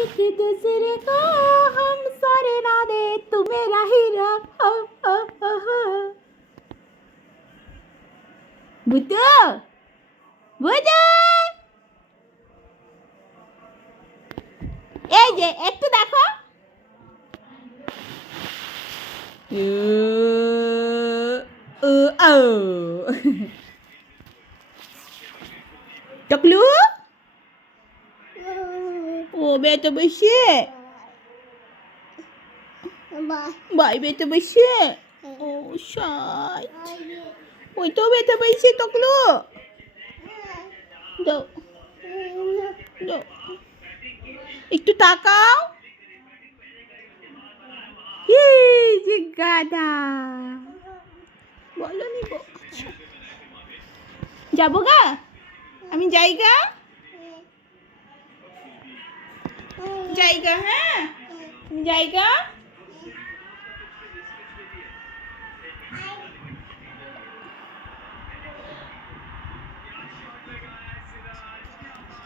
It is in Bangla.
एक दूसरे को हम सारे ना दे तू मेरा हीरा हो हो हो हो বুদ্ধু বুদ্ধু এই যে একটু দেখো টকলু ও বেটা বসে বাই বেটা বসে ও শাই ওই তো বেটা বসে টকলু দাও দাও একটু তাকাও এই যে গাদা বলো নি গো আচ্ছা যাবো গা আমি যাইগা जाएगा हाँ जाएगा